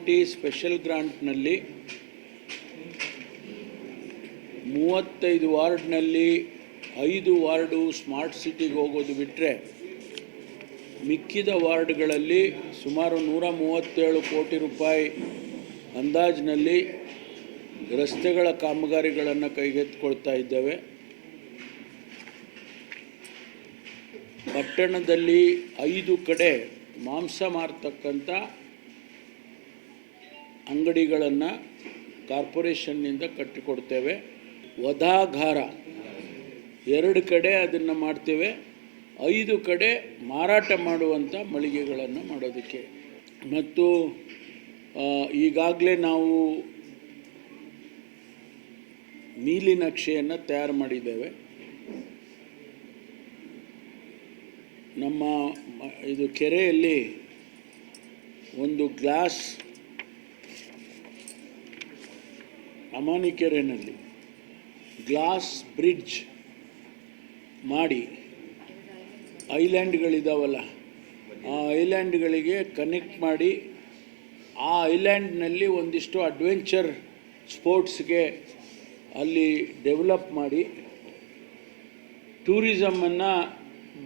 ಕೋಟಿ ಸ್ಪೆಷಲ್ ಗ್ರಾಂಟ್ನಲ್ಲಿ 35 ವಾರ್ಡ್ನಲ್ಲಿ 5 ward smart ಸಿಟಿಗೆ ಹೋಗೋದು ಬಿಟ್ಟರೆ ಮಿಕ್ಕಿದ ವಾರ್ಡ್ಗಳಲ್ಲಿ ಸುಮಾರು 137 ಕೋಟಿ ರೂಪಾಯಿ ಅಂದಾಜಿನಲ್ಲಿ ರಸ್ತೆಗಳ ಕಾಮಗಾರಿಗಳನ್ನು ಕೈಗೆತ್ತಿಕೊಳ್ತಾ ಇದ್ದೇವೆ. ಪಟ್ಟಣದಲ್ಲಿ 5 ಕಡೆ ಮಾಂಸ ಮಾರ್ತಕ್ಕಂಥ ಅಂಗಡಿಗಳನ್ನು ಕಾರ್ಪೊರೇಷನ್ನಿಂದ ಕಟ್ಟಿಕೊಡ್ತೇವೆ. ವಧಾಗಾರ 2 ಕಡೆ ಅದನ್ನು ಮಾಡ್ತೇವೆ. 5 ಕಡೆ ಮಾರಾಟ ಮಾಡುವಂಥ ಮಳಿಗೆಗಳನ್ನು ಮಾಡೋದಕ್ಕೆ. ಮತ್ತು ಈಗಾಗಲೇ ನಾವು ನೀಲಿ ನಕ್ಷೆಯನ್ನು ತಯಾರು ಮಾಡಿದ್ದೇವೆ. ನಮ್ಮ ಇದು ಕೆರೆಯಲ್ಲಿ ಒಂದು ಗ್ಲಾಸ್ ಅಮಾನಿ ಕೆರೆಯಲ್ಲಿ ಗ್ಲಾಸ್ ಬ್ರಿಡ್ಜ್ ಮಾಡಿ ಐಲ್ಯಾಂಡ್ಗಳಿದ್ದಾವಲ್ಲ, ಆ ಐಲ್ಯಾಂಡ್ಗಳಿಗೆ ಕನೆಕ್ಟ್ ಮಾಡಿ ಆ ಐಲ್ಯಾಂಡ್ನಲ್ಲಿ ಒಂದಿಷ್ಟು ಅಡ್ವೆಂಚರ್ ಸ್ಪೋರ್ಟ್ಸ್ಗೆ ಅಲ್ಲಿ ಡೆವಲಪ್ ಮಾಡಿ ಟೂರಿಸಮನ್ನು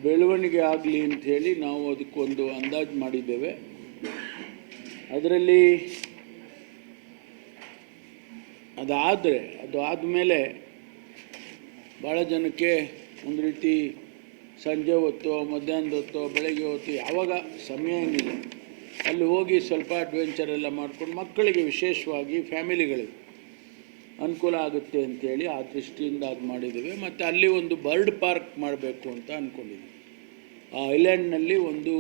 ಬೆಳವಣಿಗೆ ಆಗಲಿ ಅಂಥೇಳಿ ನಾವು ಅದಕ್ಕೊಂದು ಅಂದಾಜು ಮಾಡಿದ್ದೇವೆ. ಅದರಲ್ಲಿ ಅದು ಆದಮೇಲೆ ಭಾಳ ಜನಕ್ಕೆ ಒಂದು ರೀತಿ ಸಂಜೆ ಹೊತ್ತು, ಮಧ್ಯಾಹ್ನದ ಹೊತ್ತು, ಬೆಳಗ್ಗೆ ಹೊತ್ತು ಯಾವಾಗ ಸಮಯ ಏನಿಲ್ಲ ಅಲ್ಲಿ ಹೋಗಿ ಸ್ವಲ್ಪ ಅಡ್ವೆಂಚರ್ ಎಲ್ಲ ಮಾಡ್ಕೊಂಡು ಮಕ್ಕಳಿಗೆ ವಿಶೇಷವಾಗಿ ಫ್ಯಾಮಿಲಿಗಳಿಗೆ ಅನುಕೂಲ ಆಗುತ್ತೆ ಅಂಥೇಳಿ ಆ ದೃಷ್ಟಿಯಿಂದ ಅದು ಮಾಡಿದ್ದೇವೆ. ಮತ್ತು ಅಲ್ಲಿ ಒಂದು ಬರ್ಡ್ ಪಾರ್ಕ್ ಮಾಡಬೇಕು ಅಂತ ಅಂದ್ಕೊಂಡಿದ್ದೀವಿ. ಆ ಐಲ್ಯಾಂಡ್ನಲ್ಲಿ ಒಂದು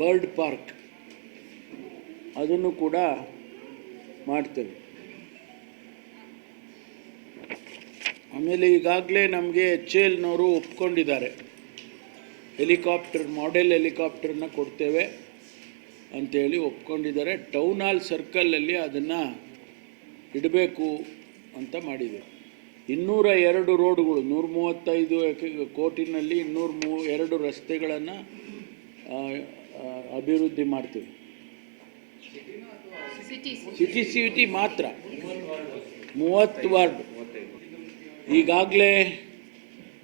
ಬರ್ಡ್ ಪಾರ್ಕ್ ಅದನ್ನು ಕೂಡ ಮಾಡ್ತೇವೆ. ಆಮೇಲೆ ಈಗಾಗಲೇ ನಮಗೆ HALನವರು ಒಪ್ಕೊಂಡಿದ್ದಾರೆ, ಮಾಡೆಲ್ ಹೆಲಿಕಾಪ್ಟರ್ನ ಕೊಡ್ತೇವೆ ಅಂಥೇಳಿ ಒಪ್ಕೊಂಡಿದ್ದಾರೆ. ಟೌನ್ ಹಾಲ್ ಸರ್ಕಲಲ್ಲಿ ಅದನ್ನು ಇಡಬೇಕು ಅಂತ ಮಾಡಿದ್ದೇವೆ. 202 ರೋಡ್ಗಳು 135 ಕೋಟಿನಲ್ಲಿ 202 ರಸ್ತೆಗಳನ್ನು ಅಭಿವೃದ್ಧಿ ಮಾಡ್ತೀವಿ. ಸಿಟಿ ಮಾತ್ರ 30 ವಾರ್ಡ್. ಈಗಾಗಲೇ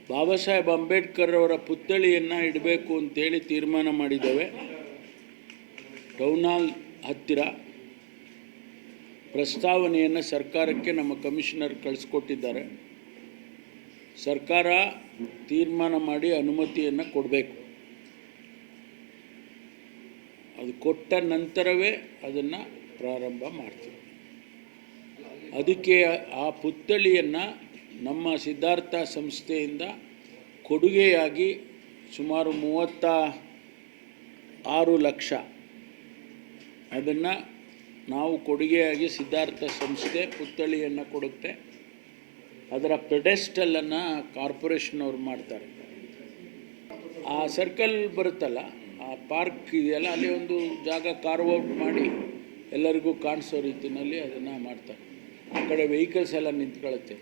ಬಾಬಾ ಸಾಹೇಬ್ ಅಂಬೇಡ್ಕರ್ ಅವರ ಪುತ್ಥಳಿಯನ್ನು ಇಡಬೇಕು ಅಂತೇಳಿ ತೀರ್ಮಾನ ಮಾಡಿದ್ದೇವೆ. ಟೌನ್ ಹಾಲ್ ಹತ್ತಿರ ಪ್ರಸ್ತಾವನೆಯನ್ನು ಸರ್ಕಾರಕ್ಕೆ ನಮ್ಮ ಕಮಿಷನರ್ ಕಳಿಸ್ಕೊಟ್ಟಿದ್ದಾರೆ. ಸರ್ಕಾರ ತೀರ್ಮಾನ ಮಾಡಿ ಅನುಮತಿಯನ್ನು ಕೊಡಬೇಕು. ಅದು ಕೊಟ್ಟ ನಂತರವೇ ಅದನ್ನು ಪ್ರಾರಂಭ ಮಾಡ್ತೀವಿ. ಅದಕ್ಕೆ ಆ ಪುತ್ಥಳಿಯನ್ನು ನಮ್ಮ ಸಿದ್ಧಾರ್ಥ ಸಂಸ್ಥೆಯಿಂದ ಕೊಡುಗೆಯಾಗಿ ಸುಮಾರು 36 ಲಕ್ಷ ಅದನ್ನು ನಾವು ಕೊಡುಗೆಯಾಗಿ ಸಿದ್ಧಾರ್ಥ ಸಂಸ್ಥೆ ಪುತ್ಥಳಿಯನ್ನು ಕೊಡುತ್ತೆ. ಅದರ ಪೆಡೆಸ್ಟಲನ್ನು ಕಾರ್ಪೊರೇಷನವ್ರು ಮಾಡ್ತಾರೆ. ಆ ಸರ್ಕಲ್ ಬರುತ್ತಲ್ಲ, ಆ ಪಾರ್ಕ್ ಇದೆಯಲ್ಲ, ಅಲ್ಲಿ ಒಂದು ಜಾಗ ಕಾರ್ವ್ಔಟ್ ಮಾಡಿ ಎಲ್ಲರಿಗೂ ಕಾಣಿಸೋ ರೀತಿಯಲ್ಲಿ ಅದನ್ನು ಮಾಡ್ತಾರೆ. ಆ ಕಡೆ ವೆಹಿಕಲ್ಸ್ ಎಲ್ಲ ನಿಂತ್ಕೊಳ್ಳುತ್ತೆ.